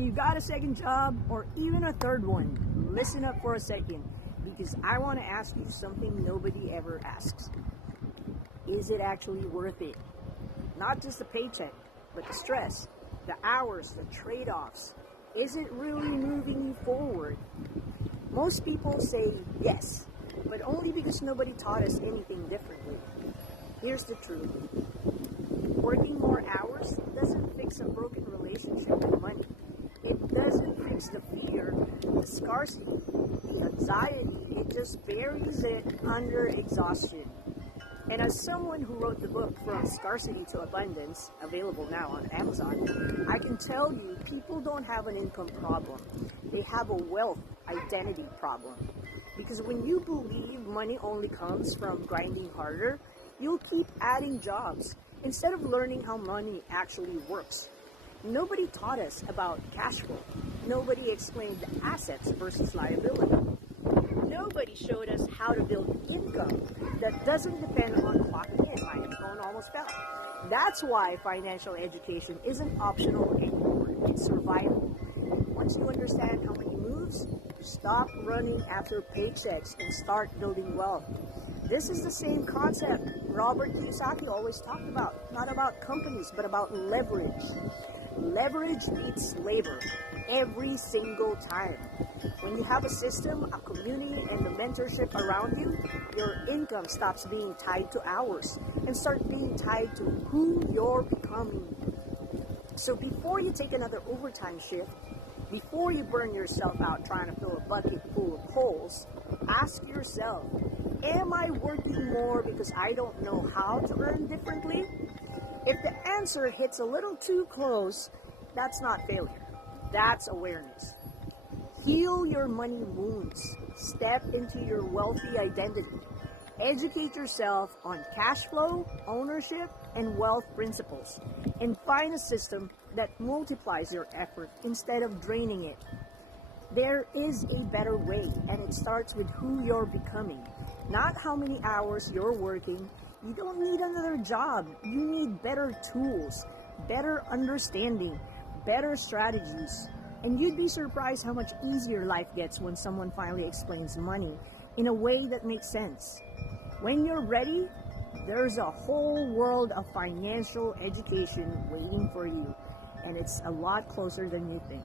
you got a second job or even a third one, listen up for a second, because I want to ask you something nobody ever asks. Is it actually worth it? Not just the paycheck, but the stress, the hours, the trade-offs. Is it really moving you forward? Most people say yes, but only because nobody taught us anything differently. Here's the truth. Working more hours doesn't fix a broken relationship with money. It doesn't fix the fear, the scarcity, the anxiety. It just buries it under exhaustion. And as someone who wrote the book From Scarcity to Abundance, available now on Amazon, I can tell you people don't have an income problem. They have a wealth identity problem. Because when you believe money only comes from grinding harder, you'll keep adding jobs instead of learning how money actually works. Nobody taught us about cash flow. Nobody explained the assets versus liability. Nobody showed us how to build income that doesn't depend on clocking in. My phone almost fell. That's why financial education isn't optional anymore. It's survival. Once you understand how money moves, stop running after paychecks and start building wealth. This is the same concept Robert Kiyosaki always talked about. Not about companies, but about leverage. Leverage beats labor every single time. When you have a system, a community, and the mentorship around you, your income stops being tied to hours and starts being tied to who you're becoming. So before you take another overtime shift, before you burn yourself out trying to fill a bucket full of holes, ask yourself, am I working more because I don't know how to earn differently? If the answer hits a little too close, that's not failure. That's awareness. Heal your money wounds. Step into your wealthy identity. Educate yourself on cash flow, ownership, and wealth principles. And find a system that multiplies your effort instead of draining it. There is a better way, and it starts with who you're becoming, not how many hours you're working. You don't need another job. You need better tools, better understanding, better strategies. And you'd be surprised how much easier life gets when someone finally explains money in a way that makes sense. When you're ready, there's a whole world of financial education waiting for you, and it's a lot closer than you think.